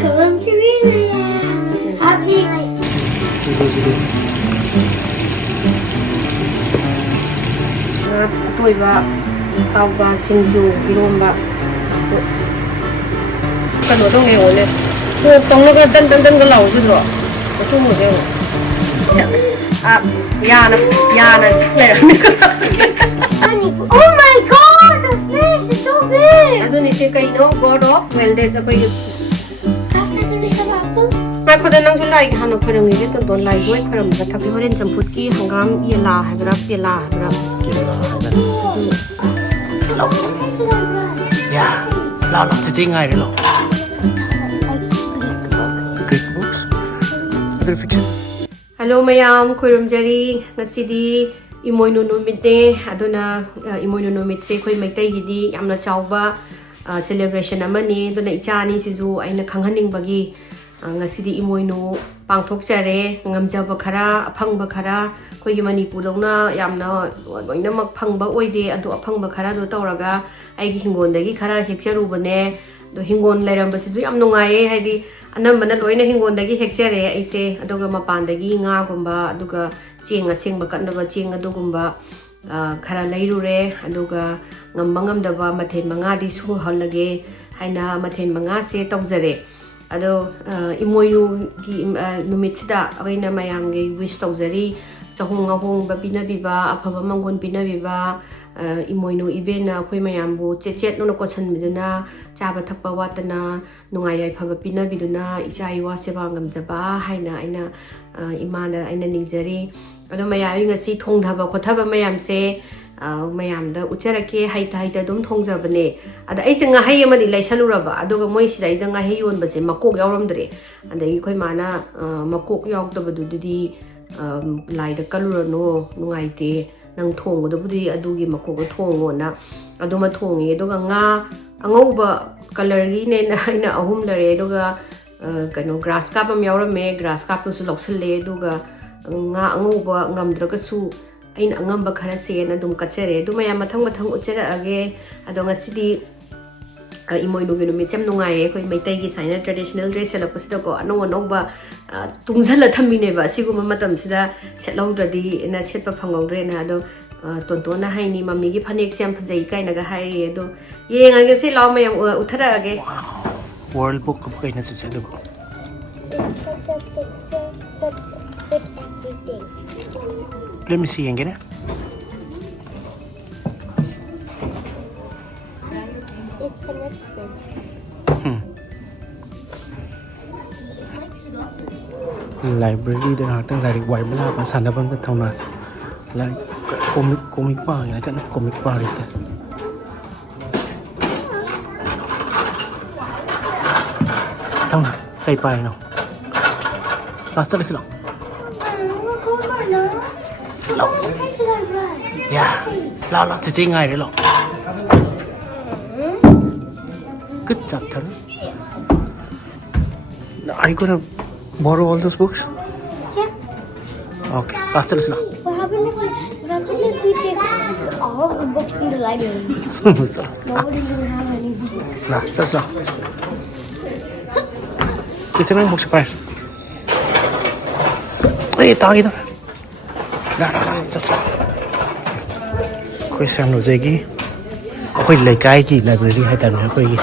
그럼 TV는 하피. 또이바 아phaba 싱주 이론바 그노동에 원래 또 동네가 딴딴딴 나오지도 또 뭐예요? 아 야나 찍래. Oh my god, the fish is so big. 아도니 세카이노 고로 웰데서 거기 After do we have apple? 나 코데낭 솔라이 하노 퍼령이게 돈 라이 조이 퍼럼가 타기 호렌 점풋기 한감 이라 하브라 필라 하브라 Yeah, lao chỉ chơi ngay đấy lo. Greek books, other fiction. Hello mayam khoirumjari ngasidi Emoinu numite aduna Emoinu numit se khoi maitai gidi yamna chawba celebration amani duna ichani sizu aina khanghaning bagi ngasidi Emoinu pangthok chare ngamjaba khara aphangba khara khoi gi manipur dongna yamna loina mak phangba oide adu aphangba khara do tawraga ai gi hingon dagi khara hekcharu bane do hingon lairamba sizu yam nungaye haidi anambana loina hingon dagi hekchare aise aduga mapan dagi nga gumba aduga chenga sengba kanaba chenga dugumba khara lairure aduga ngamba ngamdaba mathen manga di su halage haina mathen manga se tawjare ado Emoinu gi numitsida aina mayam ge wish tawjari sahung ngahong ba pinabiba aphaba mangol pinabiba Emoinu ibena khoi mayambu chechet no ko san miduna chaba thakpa watana nungai ai phaba pinabiduna ichai wa seba ngamjaba haina aina imana aina nijari ado mayami ngasi thongthaba khothaba mayam se mayamda ucharake haita dum thongjabane ada aise nga hai amadi laisaluraba aduga moi sidaida nga hai yon base makok yawramdre adai khoi mana makok yawtabadudi laida kalurano nungaite nang thonggodabudi adugi makogo thongona aduma thongi aduga nga angauba color gi ne aina ahum lare aduga kano grass cup am yawrame grass cup su loksalle aduga nga angauba ngamdraga su aina angamba khara se na dum kachere duma ya mathang uchera age adonga sidi Emoinu gi numit sem nungaye khoi maitai gi saina traditional dress selapasida ko anova tungzala thamine ba siguma matam sida setlaudradi na setpa phangongre na ado tontona haini mami gi phanek sem phajai kaina ga hai ado yenga ge se law mayam uthara age World Book of kaina se do. It's like a picture but with everything. Let me see again. It's connected. Library de hartang like Bible apa sana bang tahu na like komik pa ya kan komik pa itu tahu na kay pa no pasal sila ya la chỉ chơi ngay đấy lo good job Tara. Are you gonna borrow all those books? Yeah. Okay. After this now. What happened if we take all the books in the library? Nobody will have any books. Nah, that's now. Just nang books pa. Wait, tagi na. Nah, that's now. Koi sang no jegi. Koi laikai ki library hai tan koi ki.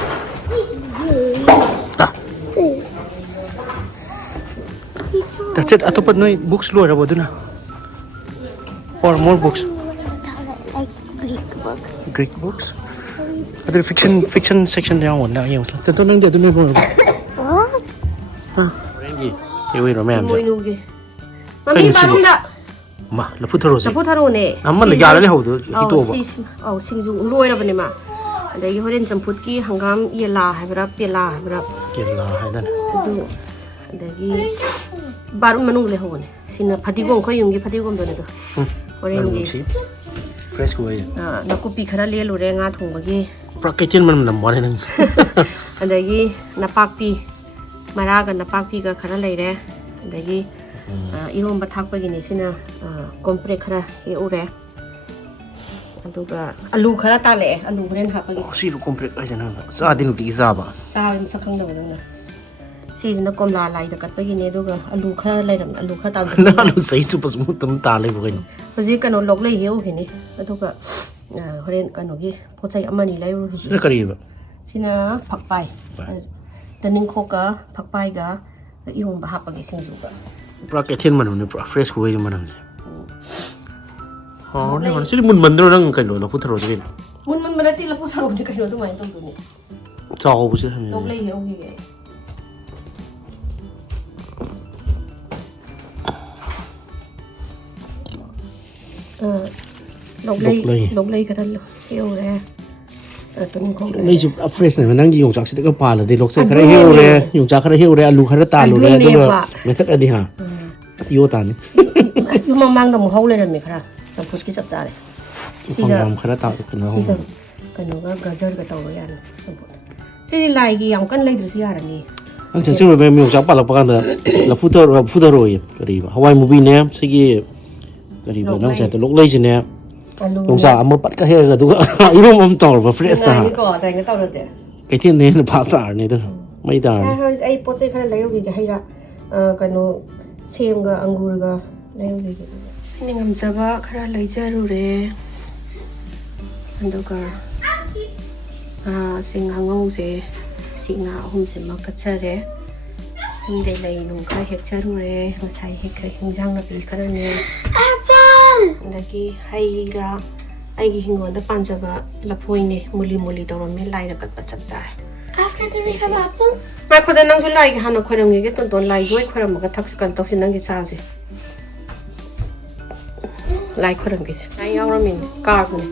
That's it. Ato pa noi books lo rabo duna. Or more books. Like Greek book. Greek books. Other fiction section down one now. Yeah, that's nang dia duna mo. What? Huh? Rengi. Ewi ro ma'am. Emoinu gi mami parumda Ma, la putharo se. la putharo ne Amma la yala le hodo hito ba. au singju loirabane ma adai horen champut ki hangam yela habra pela habra Kela hai dan. adu adagi barum manung le hone sina phatigom khoi yumgi phatigom do ne do horen gi Fresh way. na kupi khara le lore nga thongbagi Praketin man nam mane nang. adagi napakpi maraga napakpi ga khara leire adagi iromba thakpagi ni sina kompre khara e ure aduga alu khara tale alu horen hapagi Oh, si ru complete ai jana. Sa din ti za ba. sa sakhang do na ꯁꯤꯁꯤꯅ ꯀꯣꯝꯂꯥ ꯂꯥꯏꯗ ꯀꯠꯄꯒꯤꯅꯦ ꯑꯗꯨꯒ ꯑꯂꯨ ꯈꯔ ꯂꯩꯔꯝꯃꯦ ꯑꯂꯨ ꯈꯔ ꯅꯪ ꯇꯥꯖꯟ ꯑꯂꯨ ꯆꯍꯤ ꯆꯨꯞꯄ ꯁꯨꯝ ꯇꯝ ꯇꯥ ꯂꯩꯕ ꯀꯩꯅꯣ ꯍꯧꯖꯤꯛ ꯀꯩꯅꯣ ꯂꯣꯛꯂꯩ ꯍꯦꯛꯎꯈꯤꯅꯤ ꯑꯗꯨꯒ ꯍꯣꯔꯦꯟ ꯀꯩꯅꯣꯒꯤ ꯄꯣꯠ ꯆꯩ ꯑꯃꯅꯤ ꯂꯩꯔꯨꯈꯤꯁꯤ ꯁꯤꯅ ꯀꯔꯤꯕ ꯁꯤꯅ ꯐꯛꯄꯥꯏ ꯇꯅꯤꯡꯈꯣꯛꯀ ꯐꯛꯄꯥꯏꯒ ꯏꯔꯣꯡꯕ ꯍꯥꯞꯄꯒꯤ ꯁꯤꯡꯖꯨꯒ ꯄꯨꯔꯥ ꯀꯩꯊꯦꯜ ꯃꯅꯝꯅꯤ ꯄꯨꯔꯥ ꯐ꯭ꯔꯦꯁ ꯈꯨꯋꯩꯒꯤ ꯃꯅꯝꯁꯦ ꯍꯥꯎꯅꯤ ꯍꯥꯎꯅꯤ ꯁꯤꯗꯤ ꯃꯨꯟꯃꯟꯗ꯭ꯔꯣ ꯅꯪ ꯀꯩꯅꯣ ꯂꯐꯨ ꯊꯔꯣꯗꯤ ꯀꯩꯅꯣ ꯃꯨꯟꯃꯟꯕ ꯅꯠꯇꯦ ꯂꯐꯨ ꯊꯔꯣꯅꯤ ꯀꯩꯅꯣ ꯑꯗꯨꯃꯥꯏꯅ ꯇꯧꯗꯣꯏꯅꯤ ꯆꯥꯎꯕꯁꯦ ꯍꯪꯉꯦ ꯂꯣꯛꯂꯩ ꯍꯦꯛꯎꯈꯤꯒꯦ ꯂꯣꯛꯂꯩ ꯈꯔ ꯍꯦꯛꯎꯔꯦ ꯂꯩꯁꯨ ꯄꯨꯔꯥ ꯐ꯭ꯔꯦꯁꯅꯦꯕ ꯅꯪꯒꯤ ꯌꯣꯡꯆꯥꯛꯁꯤꯗꯒ ꯄꯥꯜꯂꯗꯤ ꯂꯣꯛꯆꯩ ꯈꯔ ꯍꯦꯛꯎꯔꯦ ꯌꯣꯡꯆꯥꯛ ꯈꯔ ꯍꯦꯛꯎꯔꯦ ꯑꯂꯨ ꯈꯔ ꯇꯥꯜꯂꯨꯔꯦ ꯑꯗꯨꯒ ꯃꯦꯊꯠꯑꯗꯤ ꯍꯥ ꯑꯁ ꯌꯣ ꯇꯥꯅꯤ ꯌꯨꯝ ꯃꯃꯥꯡꯗ ꯑꯃꯨꯛ ꯍꯧ ꯂꯩꯔꯝꯃꯦ ꯈꯔ ꯆꯝꯐꯨꯠꯀꯤ ꯆꯞ ꯆꯥꯔꯦ ꯁꯤꯒ ꯈꯔ ꯁꯤꯒ ꯀꯩꯅꯣꯒ ꯒꯖꯔꯒ ꯇꯧꯕ ꯌꯥꯅꯤ ꯆꯝꯐꯨꯠ ꯁꯤꯗꯤ ꯂꯥꯏꯒꯤ ꯌꯥꯝ ꯀꯟꯅ ꯂꯩꯗ꯭ꯔꯁꯨ ꯌꯥꯔꯅꯤ ꯅꯪ ꯆꯦꯛꯁꯤꯟꯕ ꯌꯣꯡꯆꯥꯛ ꯄꯥꯜꯂꯛꯄ ꯀꯥꯟꯗ ꯂꯐꯨ ꯊꯔꯣꯏ ꯀꯔꯤꯕ ꯍꯋꯥꯏ ꯃꯨꯕꯤꯅꯦ ꯁꯤꯒꯤ ꯀꯔꯤꯕ ꯅꯪ ꯉꯁꯥꯏ ꯂꯣꯛꯂꯩꯁꯤꯅꯦ ꯌꯣꯡꯆꯥꯛ ꯑꯃ ꯄꯠꯀ ꯍꯦꯛꯑꯒ ꯑꯗꯨꯒ ꯏꯔꯣꯝ ꯑꯃ ꯇꯧꯔꯕ ꯐ꯭ꯔꯦꯁꯇ ꯑꯗꯨꯃꯥꯏꯅ ꯇꯧꯔꯗꯤ ꯀꯩꯊꯦꯜꯗ ꯍꯦꯟꯅ ꯐꯥꯁ ꯇꯥꯔꯅꯤ ꯑꯗꯨ ꯃꯩ ꯇꯥꯔꯅꯤ ꯑꯩ ꯄꯣꯠ ꯆꯩ ꯈꯔ ꯂꯩꯔꯨꯈꯤꯒꯦ ꯍꯩꯔꯥ ꯀꯩꯅꯣ ꯁꯦꯝꯒ ꯑꯪꯒꯨꯔꯒ ꯂꯩꯔꯨꯈꯤꯒꯦ ꯑꯩꯅ ꯉꯝꯖꯕ ꯈꯔ ꯂꯩꯖꯔꯨꯔꯦ ꯑꯗꯨꯒ ꯁꯤ ꯉꯥꯉꯧꯁꯦ ꯁꯤ ꯉꯥ ꯑꯍꯨꯝꯁꯤꯃ ꯀꯠꯆꯔꯦ ꯌꯨꯝꯗꯩ ꯂꯩ ꯅꯨꯡ ꯈꯔ ꯍꯦꯛꯆꯔꯨꯔꯦ ꯉꯁꯥꯏ ꯍꯦꯛꯈ꯭ꯔꯦ ꯍꯤꯟꯖꯥꯡ ꯅꯥꯄꯤ ꯈꯔꯅꯦ ꯑꯗꯒꯤ ꯍꯩ ꯔꯥ ꯑꯩꯒꯤ ꯍꯤꯡꯒꯣꯜꯗ ꯄꯥꯟꯖꯕ ꯂꯐꯣꯏꯅꯦ ꯃꯨꯂꯤ ꯃꯨꯂꯤ ꯇꯧꯔꯝꯃꯦ ꯂꯥꯏꯗ ꯀꯠꯄ ꯆꯞ ꯆꯥꯔꯦ ꯉꯥꯏꯈꯣꯗ ꯅꯪꯁꯨ ꯂꯥꯏꯒꯤ ꯍꯥꯟꯅ ꯈꯣꯏꯔꯝꯒꯤꯒꯦ ꯇꯣꯟꯇꯣꯟ ꯂꯥꯏ ꯖꯣꯏ ꯈꯣꯏꯔꯝꯃꯒ ꯀꯩꯅꯣ ꯇꯧꯁꯤ ꯅꯪꯒꯤ ꯆꯥꯁꯦ ꯂꯥꯏ ꯈꯣꯏꯔꯝꯒꯤꯁꯦ ꯂꯥꯏ ꯌꯥꯎꯔꯝꯃꯤꯅꯦ ꯀꯥꯔꯕꯅꯦ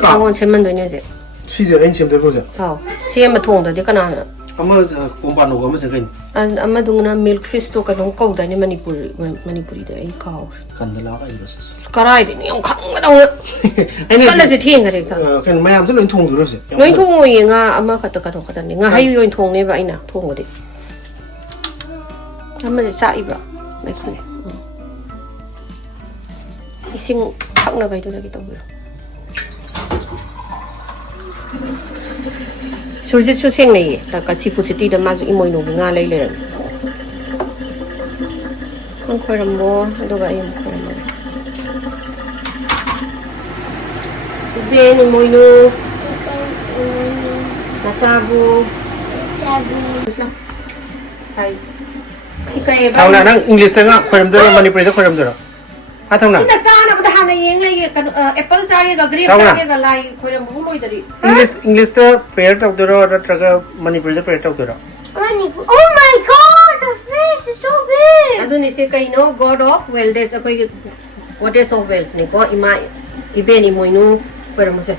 ꯀꯥꯡꯉꯣꯟ ꯁꯦꯝꯃꯟꯗꯣꯏꯅꯦ ꯍꯧꯖꯤꯛ ꯁꯤꯁꯦ ꯑꯩꯅ ꯁꯦꯝꯗꯣꯏꯕꯁꯦ ꯑꯥꯎ ꯁꯦꯝꯕ ꯊꯣꯡꯗꯗꯤ ꯀꯅꯥꯅ ꯑꯃ ꯀꯣꯝꯄꯥꯟꯅꯣꯒ ꯑꯃꯁꯦ ꯀꯩꯅꯣ ꯑꯃꯗꯨꯅ ꯃꯤꯜꯛ ꯐꯤꯁꯇꯣ ꯀꯩꯅꯣꯝ ꯀꯧꯗꯥꯏꯅꯦ ꯃꯅꯤꯄꯨꯔꯤꯗ ꯑꯩ ꯀꯥꯎꯔꯦ ꯀꯟꯗꯂꯥ ꯀꯩꯅꯣ ꯀꯔꯥꯏꯗꯩꯅꯣ ꯌꯥꯝ ꯈꯪꯕꯗꯧꯅ ꯆꯠꯂꯁꯦ ꯊꯦꯡꯈꯔꯦ ꯀꯩꯅꯣ ꯃꯌꯥꯝꯁꯦ ꯂꯣꯏ ꯊꯣꯡꯗꯣꯏꯔꯣꯁꯦ ꯂꯣꯏ ꯊꯣꯡꯉꯣꯏꯌꯦ ꯉꯥ ꯑꯃꯈꯛꯇ ꯀꯩꯅꯣ ꯈꯛꯇꯅꯤ ꯉꯥꯍꯩ ꯑꯣꯏꯅ ꯊꯣꯡꯅꯦꯕ ꯑꯩꯅ ꯊꯣꯡꯕꯗꯤ ꯑꯃꯁꯦ ꯆꯥꯛꯏꯕ꯭ꯔꯥ ꯂꯩꯈꯠꯂꯦ 이싱 탁나바이도라기 떠보여. 술짓수 생내이 라까 시푸시티다 마주 이모이노기 nga lấy lên. Con khoai làm bò, đâu vậy em khoai làm bò. Bên Emoinu, Nachabu, Hai. Thằng nào đang English thế ngạ, khoai làm được, Manipuri khoai làm được. À thằng nào? Xin sa na bata hana yeng lai apple sa ye ga grape sa ye ga lai khoai làm bò loi dari. English the pair tau được, rồi traga Manipuri the pair tau được. Oh my god, the face is so big. Ado ni se kai no god of wellness akoi goddess of wealth ni ko ima Ibendhou Emoinu pero mo se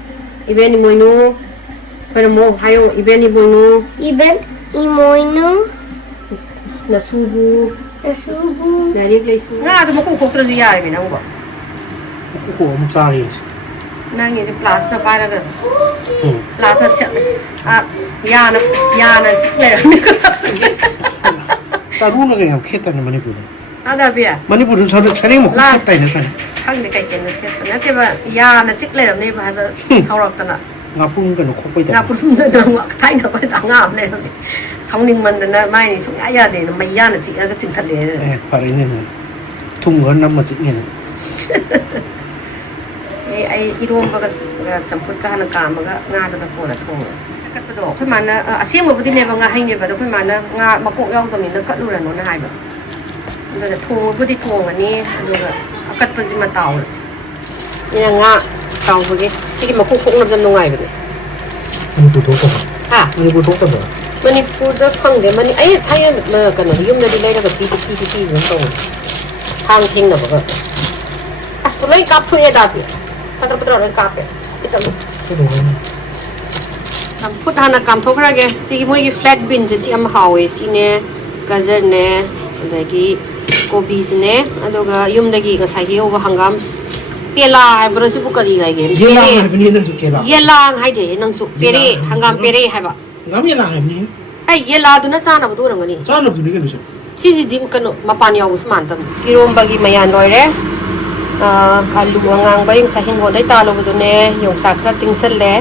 Ibendhou Emoinu pero mo hayo Ibendhou Emoinu Ebendhou Emoinuna. nasubu Nasubu. dari place nga ado mo ko tra diya ay nang ba Ko mo sa rin. nang ye plus na para ga plus ya na chikle Saru na kaya kita na Manipuri. ada bia Manipuri saru charing mo sa tayo na sa. khang de kai ken na se na te ba ya na chikle ram ne ba ba saurak ta na Ngapung ka no kopay nga ta. pun na nga thai nga ba ta nga le ram sauning man na mai ni su ya de na mai ya na chi ga ching khat le Para ina na. Tungan na mo chik ina. ai irom ba ga champut cha na ka ma ga nga da ko na thong kat pa do khoi man na asem ba budi ne ba nga hai ne ba do khoi man na nga makok yaw to mi na kat lu la no na hai ba da thong budi thong ani do ga kat pa ji ma taw ni nga taw bu gi ti makok kok na dam no ngai ba ni Manipuri to ta. ha Manipuri to ta ba. Manipur da khang de mani ai thai ma ka no yum da di lai da ga pi no to thang thing na ba ga as po lai kap thu ye da pi patro lai kap pe ita lu Samput hana kam thokra ge si moi gi flat bean je si am hawe si ne gajar ne adagi kobis ne adoga yum dagi ga sai ge over hangam pela hai bro su bukari ga ge Yela hai bani na su kela. yelang hai de nang su pere hangam pere hai ba Ngam yela hai bani. ai yela du na sa na bu rang ni Sa na buni ka ni. si ji dim kanu mapan yaw usman tam irom bagi mayan loi re alu angang ba yung sa hingo dai ta lo bu ne yung sakra tingsel le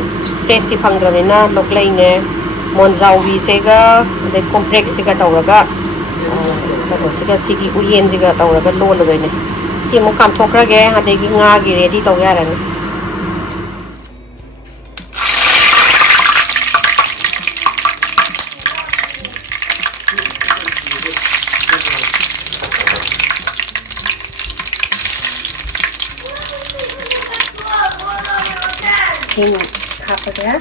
taste phang dra na lok lai ne monzawi sega de complex sega tawraga kado siga sigi uyen siga tawraga lol doine si mo kam thokrage adegi nga gi ready taw yarani hapagaya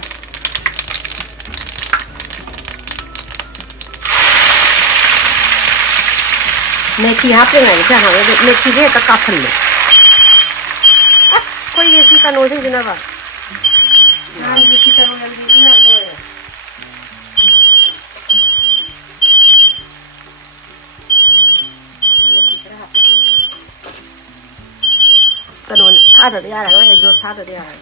मेथी हापे ना इसे हमें मेथी के तक काफन ले बस कोई ऐसी कनोजिंग जिना बा ना ऐसी कनोजिंग जिना लोए कनोन था दे यार है एक दो था दे यार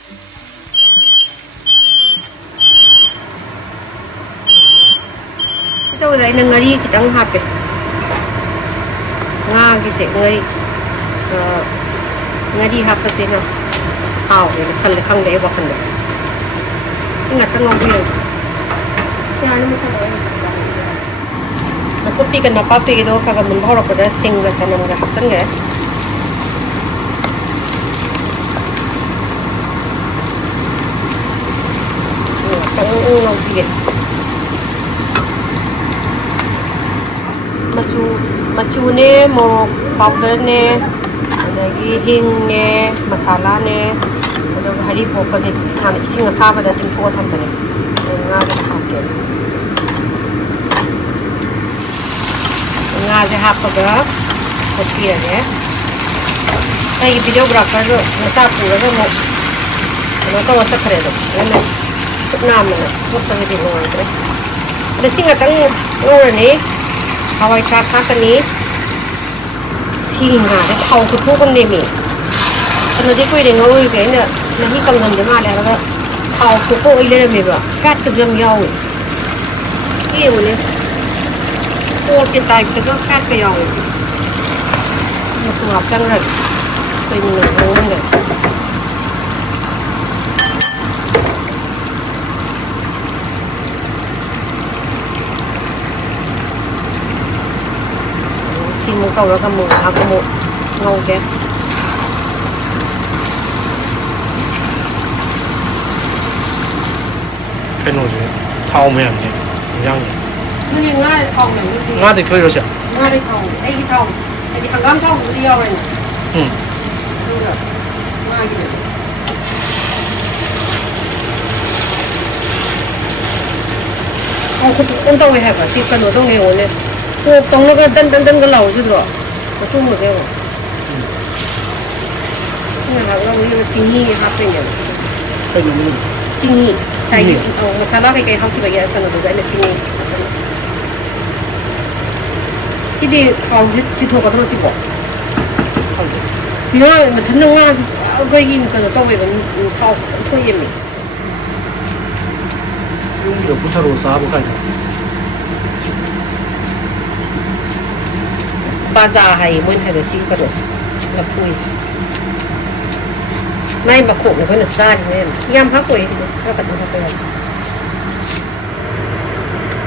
तो उधर नंगरी कितने हापे nga se ngari hapa se na aw ne khal khang de ba khang de nga ta ngong bi ya ni mo ta na ko pi kan na pa pe do ka ga mun bhor ko da sing ga chanam ga chang ge ta ngong bi machu ne morok powder ne adagi hing ne masala ne adog hari pokka se han ising asaba da ting tho tham bane nga ga hakke nga je hapaga hotti age ai videographer do mata pura ga mo no ka wata khare do ne nam ne mutta ge di ho andre da singa tang ore ne hawai cha kha kani singa de thau ku thu kon ne mi ana de koi de ngoi ke na na hi kang ngam de ma la ba thau ku ko ile me ba kat ka jam yaw ke wo ne ko ke tai ka ga kat ka yaw ni ku ngap chang ra koi ni ngong ne mo kau ra kamu aku mau ngau ke cái nồi thau mấy anh nhang ni nga thau ne ni nga thì thôi rồi chứ nga de thau ai di hangam thau di yaw ne nga gi ko ko tong we ha ka si ka no tong he wo ne cô tông nó cái tân cái lẩu chứ rồi có chung một cái rồi nhưng mà nó như là chinh nhị hấp vậy nhỉ chinh nhị xài mà sao cái hấp thì bây giờ cần là cái là chinh nhị chỉ để thau chỉ thua cái thôi chỉ bỏ vì nó mà thân nó ngon gây gì cần là tao về mình thau thôi em mình 이거 부타로 싸고 가자 bazaar hay muốn hay là gì cái đó là vui mai mà khổ nó phải là xa thì em nhắm hấp quỷ thì nó cần hấp quỷ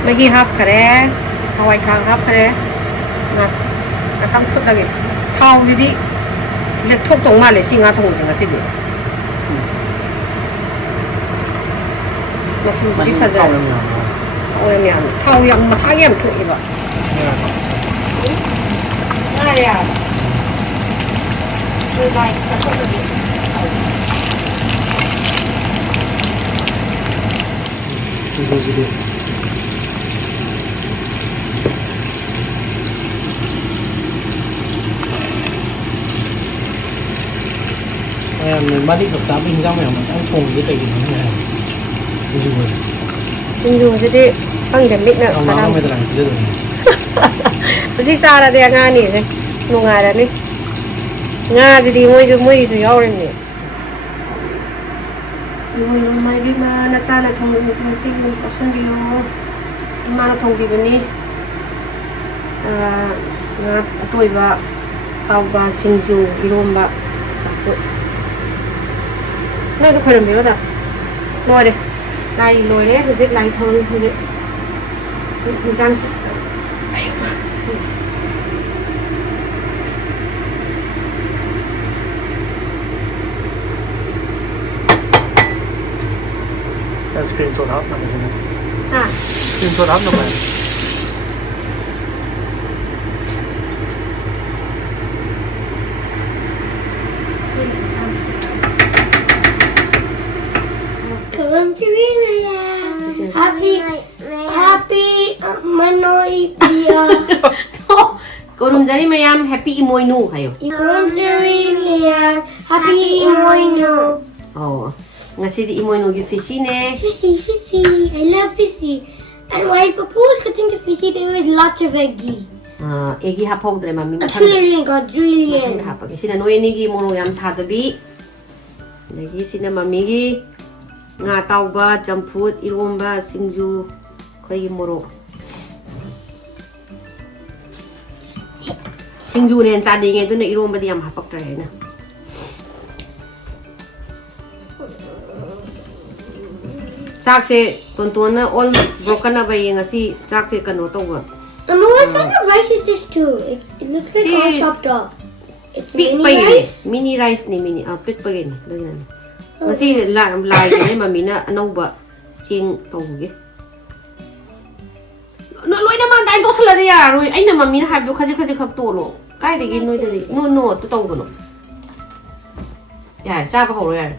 mấy cái hấp cái Hawaii khang hấp cái là tâm phút là cái thau gì đi để thuốc tổng mà để xin ngã thùng gì mà xin được mà xin gì phải giờ ôi em thau yang mà sáng em thổi vậy ya người này là không được mình bắt đi được giá bình rau mèo mà ăn thùng với cái gì nó này bình thường sẽ đi ăn điểm mít nữa ông nói mới làm chưa được gì xa là đi nga nỉ thế nung ngài là đi nga gì đi mua thì nhau lên nỉ mua mai đi mà na cha là thùng mình xin có xuân đi mà là thùng gì bên đi nga tôi và tàu và sinh dù irom và sắp nơi cái khởi điểm đó lôi đi này lôi đấy thì giết lại thôi Insan screen sort out naman sila. Ah, Screen sort out naman. Happy Manoipia. Kurumjari mayam happy Emoinu hayo. Happy Emoinu. Oh, ngasi di Emoinu gi fishy ne. Fishy. I love fishy. And while Papu's cutting the fishy, there was lots of eggy. Egi hapog dre mami. A trillion got trillion. Hapag sina noy ni gi mono yam sadabi. Lagi sina mami gi nga tauba jamput iromba singju khoi gi moro. Singju ne cha ding nge tu ne iromba di yam hapag dre na. Chak se ton na all broken na ba yung asi chak se kano to ba. What kind of rice is this too? It looks like all chopped up. It's Pit mini pa yun. rice. Mini rice ni mini. Pit pa yun. Ganyan. Kasi lai ni mami na ano ba ching tawag eh. No, loy naman dahil to sila diya. Roy, ay na mami na habi kasi kag tolo. Kaya di ginoy dali. No, to tawag no. Yan, saba ko yan.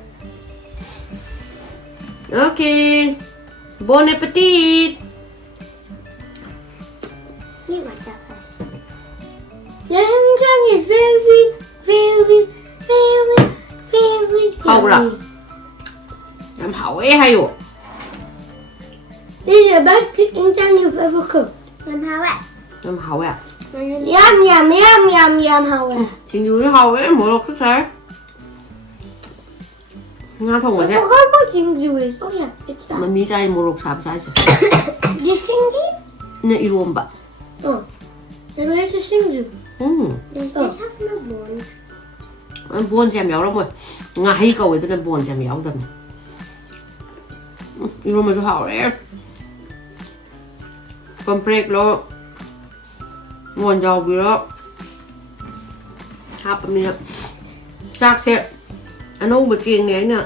Okay. Bon appetit. You like that first. Lamb is very. Hậu ra. Làm hậu ấy hay rồi. This is the best cooking time you've ever cooked. Làm hậu à. Yum, how Chính như cái hậu ấy mỗi lúc cứ thế. Nga thông I rồi forgot thế. what Jinju is. Oh yeah, it's that. Mà mi sai mỗi lúc sạp sai chứ. This Jinju? Nè iluom ba. Oh. Then where's the Jinju? Does this have no bone? Anh buồn xem méo lắm rồi. Nga hay cầu ấy tôi nên buồn xem méo tầm. Iluom mà cho hậu đấy. Con break lo. Ngon giàu vì đó. Hạp mình ạ. Chắc sẽ. Anh ông bật chiên này nè.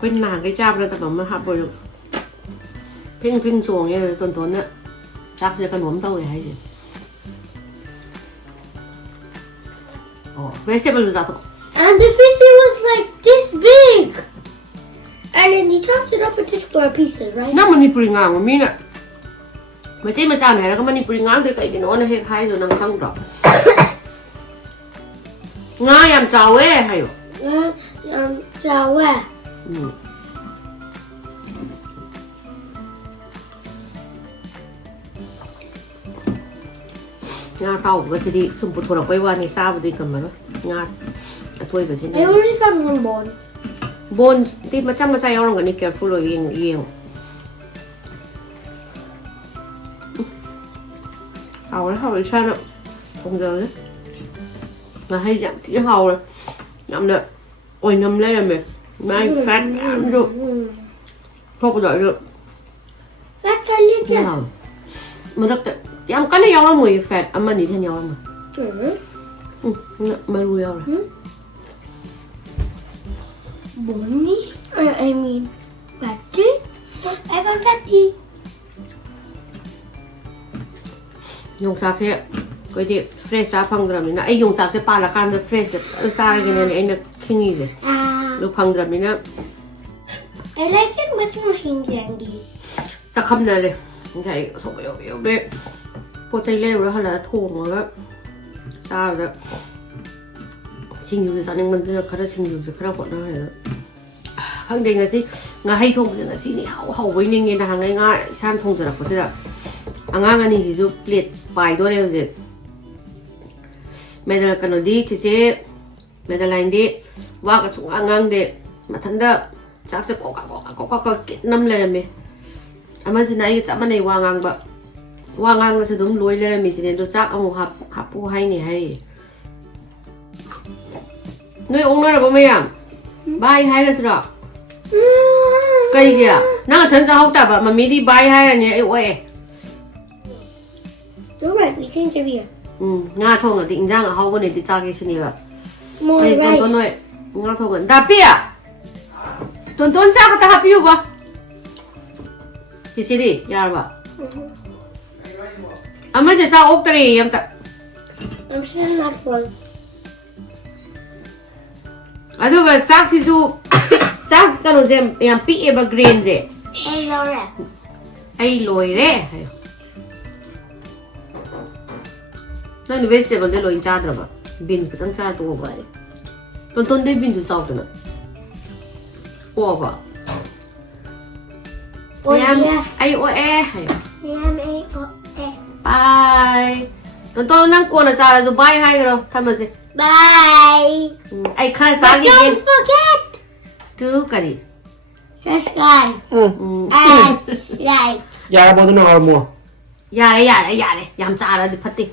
Quên nàng cái chạp ra tập mà hạp rồi được. Ping xuồng như tuần á. Chắc sẽ cần uống tàu này hay gì. Vegetable ra thôi. And the fishy was like this big. And then you chopped it up into square pieces, right? Nó manipuri ngang mà mi nè. Mà thế mà chào này là cái manipuri ngang thì cái nó hết hay rồi nằm trong đó. Nga làm chào ấy hay rồi. Chào à. Nga tàu cái gì đi xung quanh thổi quay qua thì sao đi cầm mà nó. Nga thôi vậy I chứ. already found one bone. Bon thì mà chăm mà sai orang cái này careful rồi yên. Hầu sao nữa. Không giờ đấy. Mà hay dặm cái hầu này. Dặm được. Ôi nằm lên rồi mày. Mai phát ăn được. Không có đợi được. That's a little. Hầu. Mà rất tệ. Dặm cái này nhau lắm mùi phạt. Âm mà đi theo nhau lắm mà. Mà đuôi nhau rồi. Bony? I mean, fatty? I got fatty. Yung sak siya. Kaya di fresh sa panggram nila. Ay yung sak siya pala kan na fresh. Sa lagi na ay na kingi siya. Lu panggram nila. I like it much more handy. Sa kham na le. Kaya so yo be. Po chay le rồi hala thong rồi. Sa rồi. Sinh yu sa ning man na khara sinh yu khara ko na rồi. Khang ding nga si nga hay thong na si ni hau với ning ni na hangai nga san thong ra ko sila. Angang ani si ju plate pai do re je. Medal kano di chise medal line di wa ka chung angang de mathanda chak se ko kit nam le me. Ama si nai cha manai wa ngang ba. Wa ngang se dum loi le me si ne do chak amu hap pu hai ni hai. Noi ong na ba me yang. Bai hai ra sra. Kai kìa. Nó thân sao học tập mà mi đi bay hai là nhỉ ơi. You're right, we changed it here. งาทงอ่ะที่อิงจ้างอ่ะเขาคนนี้ที่จ้างกี่ชนิดแบบ More ไอ้ต้น rice. ต้นหน่อยงาทงกันดาปี้อ่ะต้นจ้างก็ตาฮับอยู่ปะที่สิริยาบะอ่ะมันจะซาอกตรียังแต่ I'm still not full. อ่ะดูแบบซักที่ซูซักกันหนูเซมยังปีเอบะกรีนเซ Hey, Laura. ไอ้ลอยเร่นั่นเวสเทเบิลเดลอยจ้าดระบะบินก็ต้องจ้าตัวไปต้นได้บินจุดสอบตัวน่ะโอ้ปะ Oh, yeah. ไอโอเอ M-A-O-A. บายต้นนั่งกวนอาจารย์จะบายให้กันหรอทำมาสิ Bye. ไอ้ข้าสากิน Don't forget. ดูกันดิ Subscribe. อืม And like. ยาบอตัวน้องเอามัว อย่าเลยยามจ้าแล้วดิพัตติ